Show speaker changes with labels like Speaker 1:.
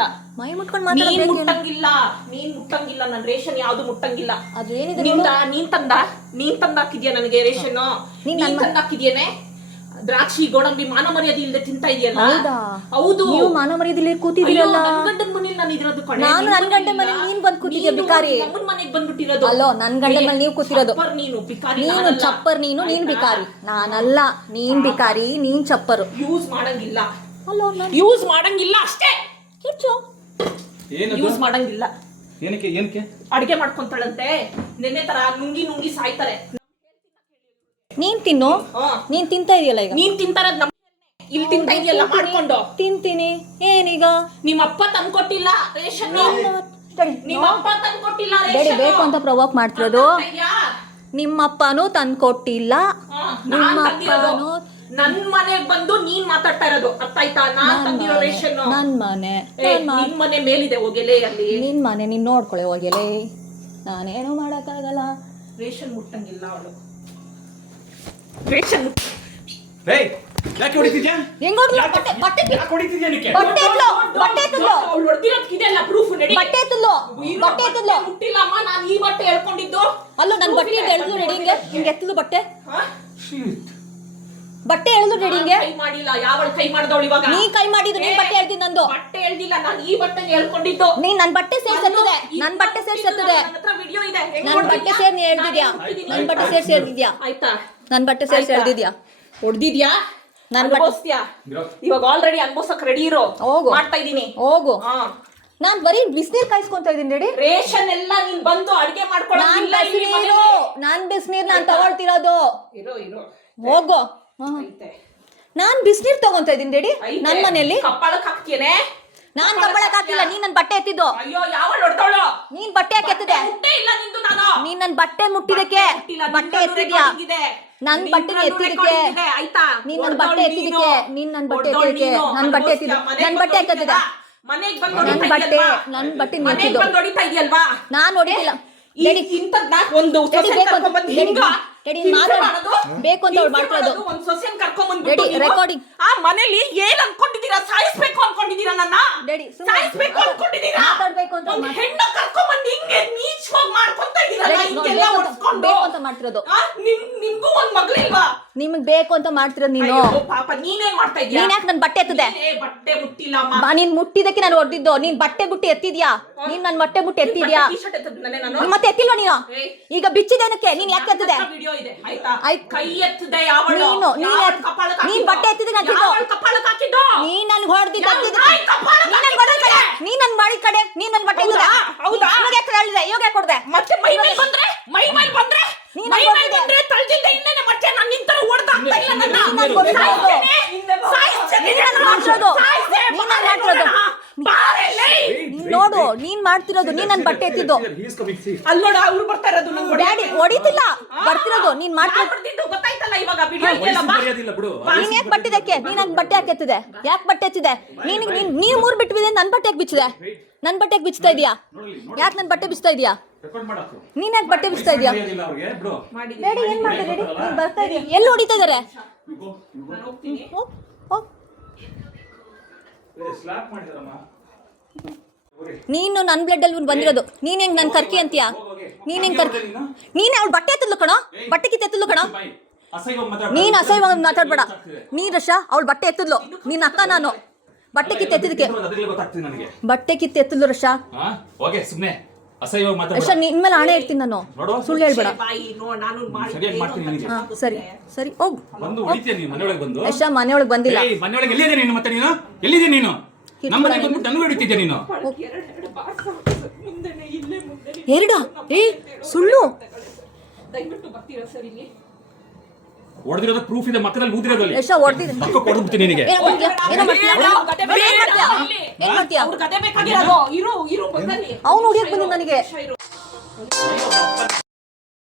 Speaker 1: ಮುಟ್ಟಂಗಿಲ್ಲ
Speaker 2: ಮೈ ಮುಟ್ಕೊಂಡು
Speaker 1: ನೀನ್
Speaker 2: ಮಾತಾಡಬೇಕು
Speaker 1: ಮುಟ್ಟಂಗಿಲ್ಲ. ನೀನ್ ಮುಟ್ಟಂಗಿಲ್ಲ. ನನ್ ರೇಷನ್ ಯಾವ್ದು ಮುಟ್ಟಂಗಿಲ್ಲ.
Speaker 2: ಅದು ನಿಂದ
Speaker 1: ನೀನ್ ನೀನ್ ತಂದ? ನೀನ್ ತಂದ ಹಾಕಿದ್ಯಾ ನನಗೆ ರೇಷನ್?
Speaker 2: ನೀನ್
Speaker 1: ನೀನ್
Speaker 2: ನನ್
Speaker 1: ತಂದ ಹಾಕಿದ್ಯೇನೆ ದ್ರಾಕ್ಷಿ ಗೋಡಂಬಿ ಮಾನ ಮರ್ಯಾದೆ ಇಲ್ಲದೆ ತಿಂತ ಇದೆಯಲ್ಲ?
Speaker 2: ಹೌದಾ?
Speaker 1: ಹೌದು.
Speaker 2: ನೀವು ಮಾನವ ಮರ್ಯಾದಲ್ಲಿ
Speaker 1: ಅಯ್ಯೋ,
Speaker 2: ಕೂತಿದ್ದೀರಲ್ಲ
Speaker 1: ನನ್ ಗಂಡನ್ ಮನೇಲಿ ನಾನು ಇರೋದು ಕಣೆ.
Speaker 2: ನಾನು
Speaker 1: ನಿನ್
Speaker 2: ನನ್ ಗಂಡನ್
Speaker 1: ಮನೇಲಿ
Speaker 2: ಮನೇಲಿ
Speaker 1: ಇಲ್ಲ.
Speaker 2: ನೀನ್ ಬಂದ್ ಕೂತಿದ್ಯಾ
Speaker 1: ನೀನು
Speaker 2: ಬಿಕಾರಿ.
Speaker 1: ನಿಮ್ಮ ಅಮ್ಮನ್ ಮನೆಗ್ ಬಂದ್ಬಿಟ್ಟಿರೋದು.
Speaker 2: ಅಲ್ಲೋ, ನನ್ ಗಂಡನ್ ಮನೇಲಿ ನೀವ್ ಕೂತಿರೋದು.
Speaker 1: ಚಪ್ಪರ್ ನೀನು ಬಿಕಾರಿ
Speaker 2: ನೀನು
Speaker 1: ನಾನಲ್ಲ.
Speaker 2: ಚಪ್ಪರ್ ನೀನು ನೀನ್
Speaker 1: ಆಯ್ತಾ?
Speaker 2: ಬಿಕಾರಿ ನಾನಲ್ಲ ನೀನ್ ಬಿಕಾರಿ ನೀನ್ ಚಪ್ಪರು.
Speaker 1: ಯೂಸ್ ಮಾಡಂಗಿಲ್ಲ.
Speaker 2: ಅಲ್ಲೋ
Speaker 1: ಯೂಸ್ ಮಾಡಂಗಿಲ್ಲ ಅಷ್ಟೇ.
Speaker 3: ಏನದು?
Speaker 1: ಯೂಸ್ ಮಾಡಂಗಿಲ್ಲ.
Speaker 3: ಏನಕ್ಕೆ ಏನಕ್ಕೆ?
Speaker 1: ಅಡಿಗೆ ಮಾಡ್ಕೊಂತಾಳಂತೆ. ನಿನ್ನೆ ತರ ನುಂಗಿ ನುಂಗಿ ಸಾಯ್ತಾರೆ.
Speaker 2: ನೀನ್ ತಿನ್ನು. ನೀನ್ ತಿಂತಾ ಇದೆಯಲ್ಲ ಈಗ?
Speaker 1: ನೀನ್ ತಿಂತಾರದ್ ನಮ್ ಇಲ್ಲಿ ತಿಂತಾ ಇದೆಯಲ್ಲ ಮಾಡ್ಕೊಂಡು.
Speaker 2: ತಿಂತೀನಿ. ಏನೀಗ?
Speaker 1: ನಿಮ್ಮಪ್ಪ ತಂದ್ಕೊಟ್ಟಿಲ್ಲ ರೇಷನ್.
Speaker 2: ತಡಿ,
Speaker 1: ನಿಮ್ಮ ಅಪ್ಪ ತಂದ್ಕೊಟ್ಟಿಲ್ಲ
Speaker 2: ಬೇಡಿ
Speaker 1: ರೇಷನ್.
Speaker 2: ಬೇಕು ಅಂತ ಪ್ರವೋಕ್ ಮಾಡ್ತಿರೋದು. ನಿಮ್ಮಪ್ಪನೂ ತಂದ್ಕೊಟ್ಟಿಲ್ಲ. ನಿಮ್ಮ ಅಪ್ಪನೂ
Speaker 1: ನನ್ ಮನೆಗ್ ಬಂದು ನೀನ್ ಮಾತಾಡ್ತಾ ಇರೋದು. ಅರ್ಥ ಆಯ್ತಾ? ನಾನ್ ತಂದಿರೋ
Speaker 2: ಮನೆ.
Speaker 1: ರೇಷನ್.
Speaker 2: ನನ್ ಮನೆ.
Speaker 1: ಏ,
Speaker 2: ನನ್
Speaker 1: ಮನೆ. ಮೇಲಿದೆ ಹೋಗೆಲೆ ಅಲ್ಲಿ.
Speaker 2: ನಿನ್ ಮನೆ ನೀನ್ ನೋಡ್ಕೊಳೆ ಹೋಗಿಲೆ. ನಾನೇನು ಮಾಡಕ್ಕಾಗಲ್ಲ.
Speaker 1: ರೇಷನ್ ಮುಟ್ಟಂಗಿಲ್ಲ ಅವಳು. ರೇಷನ್ ಮುಟ್ಟ-
Speaker 3: ಏಯ್ ಯಾಕೆ ಹೊಡಿತಿದ್ಯಾ?
Speaker 2: ಬಟ್ಟೆ ಬಟ್ಟೆ
Speaker 3: ಯಾಕೆ ಹೊಡಿತಿದ್ಯಾ ನಿಕ್ಕೆ
Speaker 2: ಬಟ್ಟೆ ಎತ್ಲು, ಬಟ್ಟೆ ಎತ್ತಲು.
Speaker 1: ಅವ್ಳು ಹೊಡ್ದಿರೋದ್ಕ್ ಇದೆಲ್ಲ proof ನಡಿ.
Speaker 2: ಬಟ್ಟೆ ಎತ್ತಲು ಬಟ್ಟೆ ಎತ್ತಲು
Speaker 1: ಮುಟ್ಟಿಲ್ಲ ಅಮ್ಮ ನಾನ್ ಈ ಬಟ್ಟೆ ಹೇಳ್ಕೊಂಡಿದ್ದು
Speaker 2: ಅಲ್ಲೋ ನನ್ ಬಟ್ಟೆ. ಎಳ್ದು ಹಿಂಗೆ ಹಿಂಗೆ ಎತ್ತಲು ಬಟ್ಟೆ.
Speaker 1: ಹಾ?
Speaker 2: ಬಟ್ಟೆ ಎಳ್ದು ರೆಡಿ ಹಿಂಗೆ
Speaker 1: ಕೈ ಮಾಡಿಲ್ಲ ಯಾವಳ ಕೈ ಮಾಡಿದವಳು ಇವಾಗ?
Speaker 2: ನೀ ಕೈ ಮಾಡಿದ್ರು ನೀನ್ ಬಟ್ಟೆ ಎಳ್ದಿ ನಂದು.
Speaker 1: ಬಟ್ಟೆ ಹೇಳ್ದಿಲ್ಲ ನಾನು ಈ ಬಟ್ಟೆ ಹೇಳ್ಕೊಂಡಿದ್ದು
Speaker 2: ನೀ ನನ್ ಬಟ್ಟೆ ಸೇರ್ಸತ್ತದೆ ನನ್ ಬಟ್ಟೆ ಸೇರ್ಸತ್ತದೆ.
Speaker 1: ವಿಡಿಯೋ ಇದೆ. ಹೆಂಗ್
Speaker 2: ನನ್ ಬಟ್ಟೆ? ಸೇರ್ ನೀ ಎಳ್ದಿದ್ಯಾ?
Speaker 1: ನನ್
Speaker 2: ಬಟ್ಟೆ ಸೇರ್ಸಿ ಸೇರ್ದಿದ್ಯಾ
Speaker 1: ಆಯ್ತಾ?
Speaker 2: ನನ್ ಬಟ್ಟೆ ಸೇರ್ಸಿ
Speaker 1: ಆಯ್ತಾ?
Speaker 2: ಎಳ್ದಿದ್ಯಾ?
Speaker 1: ಹೊಡ್ದಿದ್ಯಾ
Speaker 2: ನನ್ ಬಟ್ಟೆ-
Speaker 1: ಇವಾಗ ಆಲ್ರೆಡಿ ಅನ್ಬೋಸಕ್ ರೆಡಿ ಇರೋ.
Speaker 2: ಹೋಗು.
Speaker 1: ಮಾಡ್ತಾ ಇದೀನಿ
Speaker 2: ಹೋಗು.
Speaker 1: ಹಾ.
Speaker 2: ನಾನ್ ಬರೀ ಬಿಸಿನೀರ್ ಕಾಯಿಸ್ಕೊಂತ ಇದೀನಿ ರೆಡಿ?
Speaker 1: ರೇಷನ್ ಎಲ್ಲ ನೀನ್ ಬಂದು ಅಡಿಗೆ
Speaker 2: ನಾನ್ ಬಿಸಿನೀರು
Speaker 1: ಮನೇಲಿ.
Speaker 2: ನಾನ್ ಬಿಸಿನೀರ್ ನಾನ್ ತಗೊಳ್ತಿರೋದು.
Speaker 1: ಇರೋ ಇರೋ.
Speaker 2: ಹೋಗು.
Speaker 1: ಐತೆ.
Speaker 2: ನಾನ್ ಬಿಸಿನೀರ್ ತಗೊಂತ ಇದೀನಿ ರೆಡಿ
Speaker 1: ಐತೆ.
Speaker 2: ನನ್ ಮನೆಯಲ್ಲಿ.
Speaker 1: ಕಪ್ಪಳಕ್
Speaker 2: ನಾನ್ ಕಬ್ಬಳಕ್ ಹಾಕಿಲ್ಲ ನೀನ್ ನನ್ ಬಟ್ಟೆ ಎತ್ತಿದ್ದು.
Speaker 1: ಅಯ್ಯೋ ಯಾವ ಹೊಡ್ತಾಳು
Speaker 2: ನೀನ್ ಬಟ್ಟೆ ಯಾಕೆ ಎತ್ತಿದೆ?
Speaker 1: ಮುಟ್ಟೆ ಇಲ್ಲ ನಿಂದು ನಾನು.
Speaker 2: ನೀನ್ ನನ್ ಬಟ್ಟೆ ಮುಟ್ಟಿದಕ್ಕೆ
Speaker 1: ಬಟ್ಟೆ ಮುಟ್ಟಿಲ್ಲ,
Speaker 2: ಬಟ್ಟೆ
Speaker 1: ನಿನ್ನಲ್ಲೂ
Speaker 2: ಎತ್ತಿದ್ಯಾ?
Speaker 1: recording ಇದೆ.
Speaker 2: ನನ್ ಬಟ್ಟೆ
Speaker 1: ನಿನ್ನಲ್ಲೂ
Speaker 2: ಎತ್ತಿದಕ್ಕೆ
Speaker 1: recording ಇದೆ, ಆಯ್ತಾ?
Speaker 2: ನೀನ್ ನನ್ ಬಟ್ಟೆ ಎತ್ತಿದಕ್ಕೆ
Speaker 1: ನೀನು.
Speaker 2: ನೀನ್ ನನ್ ಬಟ್ಟೆ ಎತ್ತಿದಕ್ಕೆ
Speaker 1: ನೀನು.
Speaker 2: ನನ್ ಬಟ್ಟೆ ಎತ್ತಿದ ನನ್
Speaker 1: ಮನೆಗ್
Speaker 2: ಬಟ್ಟೆ
Speaker 1: ಯಾಕೆ
Speaker 2: ಎತ್ತಿದೆ
Speaker 1: ಮನೆಗ್ ಬಂದು
Speaker 2: ನನ್
Speaker 1: ಹೊಡಿತಾ
Speaker 2: ಬಟ್ಟೆ
Speaker 1: ಇದೆಯಲ್ವಾ?
Speaker 2: ನನ್ ಬಟ್ಟೆ
Speaker 1: ಮನೆಗ್ ಹೊಡಿತಾ ಇದೆಯಲ್ವಾ?
Speaker 2: ನಾನ್ ಹೊಡಿತಿಲ್ಲ
Speaker 1: ಈ
Speaker 2: ರೆಡಿ
Speaker 1: ಇಂಥದ್ನ ಒಂದು ಹಿಂಗ
Speaker 2: ಬೇಕು ಅಂತ ಅವ್ಳು
Speaker 1: ಒಂದ್ ಸೊಸೆನ್ ಕರ್ಕೊಂಡ್ಬಂದ್ಬಿಟ್ಟು
Speaker 2: recording.
Speaker 1: ಆ ಮನೇಲಿ ಏನ್ ಅನ್ಕೊಂಡಿದೀರಾ ಸಾಯಿಸ್ಬೇಕು ಅನ್ಕೊಂಡಿದ್ದೀರಾ ನನ್ನ
Speaker 2: ಸುಮ್ನೆ
Speaker 1: ಸಾಯಿಸ್ಬೇಕು
Speaker 2: ಅನ್ಕೊಂಡಿದ್ದೀರಾ?
Speaker 1: ಅನ್ಕೊಂಡಿದೀರಾ
Speaker 2: ಮಾತಾಡ್ಬೇಕು ಅಂತ
Speaker 1: ಒಂದ್
Speaker 2: ಮಾತಾಡು.
Speaker 1: ಹೆಣ್ಣ ಹಿಂಗೆ ನೀಚವಾಗಿ ಮಾಡ್ಕೊಂತ ಇದೀರಲ್ಲ
Speaker 2: ರೆಡಿ, ನೋಡಿ,
Speaker 1: ಹಿಂಗೆಲ್ಲ
Speaker 2: ಬೇಕು ಅಂತ- ಮಾಡ್ತಿರೋದು.
Speaker 1: ನಿಮ್ಗೂ ಒಂದ್ ಮಗಳಿಲ್ವಾ?
Speaker 2: ನಿಮಗ್ ಬೇಕು ಅಂತ ಮಾಡ್ತಿರೋದು ನೀನು.
Speaker 1: ಪಾಪ ನೀನೇನ್ ಮಾಡ್ತಾ ಇದೀಯ
Speaker 2: ನೀನ್ ಯಾಕೆ ನನ್ ಬಟ್ಟೆ ಎತ್ತದೆ?
Speaker 1: ಬಟ್ಟೆ ಮುಟ್ಟಿಲ್ಲ
Speaker 2: ನೀನ್ ಮುಟ್ಟಿದಕ್ಕೆ ನಾನು ಹೊಡೆದಿದ್ದು ನೀನ್ ಬಟ್ಟೆ ಬುಟ್ಟಿ ಎತ್ತಿದ್ಯಾ? ನೀನ್ ನನ್ ಬಟ್ಟೆ ಬುಟ್ಟಿ ಎತ್ತಿದ್ಯಾ? ಮತ್ತೆ ಎತ್ತಿಲ್ವಾ ನೀನು. ಈಗ ಬಿಚ್ಚಿದೇನಕ್ಕೆ ನೀನ್ ಯಾಕೆ ಎತ್ತದೆ?
Speaker 1: ವಿಡಿಯೋ ಇದೆ ಆಯ್ತಾ? ಕೈ ಎತ್ತದೆ ಯಾವಳು?
Speaker 2: ನೀನು, ನೀನ್ ಬಟ್ಟೆ ಎತ್ತಿದ್ದೆ ನಾನು
Speaker 1: ಕಪಾಳಕ್ಕೆ ಹಾಕಿದ್ದು?
Speaker 2: ನೀನ್ ನನ್ ಹೊಡೆದಿದ್ದ ನೀನ್ ನನ್ ಮಾಡಿ ಕಡೆ ನೀನ್ ನನ್ ಬಟ್ಟೆ
Speaker 1: ಹೌದಾ?
Speaker 2: ಹೇಳಿದೆ ಇವಾಗ ಕೊಡ್ದೆ
Speaker 1: ಮತ್ತೆ ಮೈ ಮೇಲೆ ಬಂದ್ರೆ ಮೈ ಮೇಲೆ ಬಂದ್ರೆ
Speaker 2: ನೀನ್
Speaker 1: ಮೈ ಮೇಲೆ
Speaker 2: ಕೊಟ್ಟಿದ್ದೆ.
Speaker 1: ಬಂದ್ರೆ ತಳ್ದಿದ್ದ ಇನ್ನೇನೆ ಮತ್ತೆ ನಾನು ನಿಂತರ ಹೊಡೆದಾಗ್ತಾ ಇಲ್ಲ ನನ್ನ
Speaker 3: ನೀನ್ ನನ್ ಕೊಟ್ಟಿದ್ದು.
Speaker 1: ಸಾಯಿಸ್ತೇನೆ. ಸಾಯಿಸ್ತೇನೆ.
Speaker 2: ನೀನ್ ಮಾಡ್ತಿರೋದು.
Speaker 1: ಸಾಯಿಸ್ತೇನೆ.
Speaker 2: ನೀನ್ ನನ್ ಮಾಡ್ತಿರೋದು. ನೀನ್ ನೋಡು ನೀನ್ ಮಾಡ್ತಿರೋದು ನೀನ್ ನನ್ ಬಟ್ಟೆ ಎತ್ತಿದ್ದು.
Speaker 1: ಅಲ್ಲಿ ನೋಡು ಅವ್ರು ಬರ್ತಾ ಇರೋದು ನಂಗೆ
Speaker 2: ಡ್ಯಾಡಿ ಹೊಡಿತಿಲ್ಲ. ಬರ್ತಿರೋದು ನೀನ್ ಮಾಡ್ತಿರೋದು
Speaker 1: ಮಾಡ್ತಿದ್ದು ಗೊತ್ತಾಯ್ತಲ್ಲ ಇವಾಗ ವಿಡಿಯೋ ಇದೆಯಲ್ಲ ಬಾ.
Speaker 3: ಮರ್ಯಾದಿಲ್ಲ ಬಿಡು.
Speaker 2: ನೀನ್ ಯಾಕೆ ಬಟ್ಟೆ ತೆಕ್ಕೆ ನೀನ್ ನನ್ ಬಟ್ಟೆ ಯಾಕೆ ಎತ್ತಿದೆ ಯಾಕೆ ಬಟ್ಟೆ ಎತ್ತಿದೆ ನೀನ್ ನೀನ್ ನೀನ್ ಮೂರ್ ಬಿಟ್ಬಿದೆ ನನ್ ಬಟ್ಟೆ ಯಾಕೆ ಬಿಚ್ಚಿದೆ? ನನ್ ಬಟ್ಟೆ ಯಾಕೆ ಬಿಚ್ತಾ ಇದೀಯಾ? ಯಾಕೆ ನನ್ ಬಟ್ಟೆ ಬಿಚ್ತಾ ಇದೀಯಾ?
Speaker 3: ರೆಕಾರ್ಡ್ ಮಾಡಾಕು
Speaker 2: ನೀನ್ ಯಾಕೆ ಬಟ್ಟೆ ಬಿಚ್ತಾ ಇದೀಯಾ?
Speaker 3: ಮರ್ಯಾದಿಲ್ಲ ಅವ್ರಿಗೆ ಬಿಡು.
Speaker 1: ಮಾಡಿದ್ದೀನಿ.
Speaker 2: ಡ್ಯಾಡಿ ಏನ್ ಮಾಡ್ತಾ ಡ್ಯಾಡಿ ನೀನ್ ಬರ್ತಾ ಇದೀಯ? ಎಲ್ಲಿ ಹೊಡಿತಾ ಇದಾರೆ
Speaker 1: ನಾನು ಹೋಗ್ತೀನಿ.
Speaker 2: ಹೋಗ್, ಹೋಗ್.
Speaker 3: ಸ್ಲಾಪ್ ಮಾಡಿದಾರಮ್ಮ.
Speaker 2: ನೀನು ನನ್ನ ಬ್ಲಡ್ ಅಲ್ಲಿ ಬಂದಿರೋದು. ನೀನು ಹೆಂಗ್ ನನ್ನ ಕರ್ಕಿ ಅಂತೀಯಾ? ನೀನು ಹೆಂಗ್ ಕರ್ಕಿ? ನೀನ್ ಅವ್ಳು ಬಟ್ಟೆ ಎತ್ತಲು ಕಣೋ? ಬಟ್ಟೆ ಕಿತ್ತ ಎತ್ತಲು ಕಣೋ?
Speaker 3: ಬಾಯ್ ಅಸಹ್ಯವಾಗಿ ಮಾತಾಡ್ಬೇಡ.
Speaker 2: ನೀನ್
Speaker 3: ರಶಾ.
Speaker 2: ನೀನ್ ರಶ ಅವಳ ಬಟ್ಟೆ ಎತ್ತಿದ್ಲು. ನಿನ್ನ ಅಕ್ಕ ನಾನು. ಬಟ್ಟೆ ಕಿತ್ತ ಎತ್ತಿದಕ್ಕೆ
Speaker 3: ಗೊತ್ತಾಗ್ತಿದೆ ನನಗೆ.
Speaker 2: ಬಟ್ಟೆ ಕಿತ್ತ ಎತ್ತಿದ್ಲು ರಶಾ.
Speaker 3: ಹಾ? ಓಕೆ ಸುಮ್ನೆ. ಅಸಹ್ಯವಾಗಿ
Speaker 2: ರಶ
Speaker 3: ಮಾತಾಡ್ಬೇಡ
Speaker 2: ನಿನ್ ಮೇಲೆ ಹಣೆ ಇಡ್ತೀನಿ ನಾನು. ಸುಳ್ಳು ಹೇಳ್ಬೇಡ.
Speaker 1: ನಾನು
Speaker 2: ಸರಿ ಸರಿ ಹೋಗ್.
Speaker 3: ನೀನು ಮನೆಯೊಳಗೆ ಬಂದು?
Speaker 2: ಯಶ ಮನೆಯೊಳಗೆ ಬಂದಿಲ್ಲ.
Speaker 3: ಮನೆಯೊಳಗೆ ಎಲ್ಲಿದೆ ನೀನು ಮತ್ತೆ ನೀನು? ಎಲ್ಲಿದೆ ನೀನು? ನಮ್ಮ ಮನೆಗೆ. ಬಂದ್ಬಿಟ್ಟು ನನಗೂ ನೀನು?
Speaker 2: ಎರಡ ಏ ಸುಳ್ಳು.
Speaker 1: ದಯವಿಟ್ಟು ಬರ್ತೀರಾ ಸರ್ ಇಲ್ಲಿ?
Speaker 3: ಹೊಡೆದಿರೋದು ಪ್ರೂಫ್ ಇದೆ ಮಕ್ಕದಲ್ಲಿ ಊದಿರೋದಲ್ಲಿ
Speaker 2: ಯಶ ಹೊಡ್ದಿದೆ
Speaker 3: ಮಕ್ಕ ಕೊಡ್ಬಿಡ್ತೀನಿ ನಿನಗೆ.
Speaker 2: ಏನು ಮಾಡ್ತೀಯಾ? ಏನೋ ಮಾಡ್ತೀಯಾ?
Speaker 1: ಬೇಡ, ಗದೆ ಬೇಡ,
Speaker 2: ಏನ್ ಮಾಡ್ತೀಯಾ?
Speaker 1: ಇಲ್ಲಿ.
Speaker 2: ಏನ್ ಮಾಡ್ತೀಯಾ?
Speaker 1: ಅವ್ರ ಗದೆ ಬೇಕಾಗಿರೋದು ಇರು ಇರು ಬಂದಲ್ಲಿ
Speaker 2: ಅವ್ನು ಬಂದಿದ್ದು ನನಗೆ.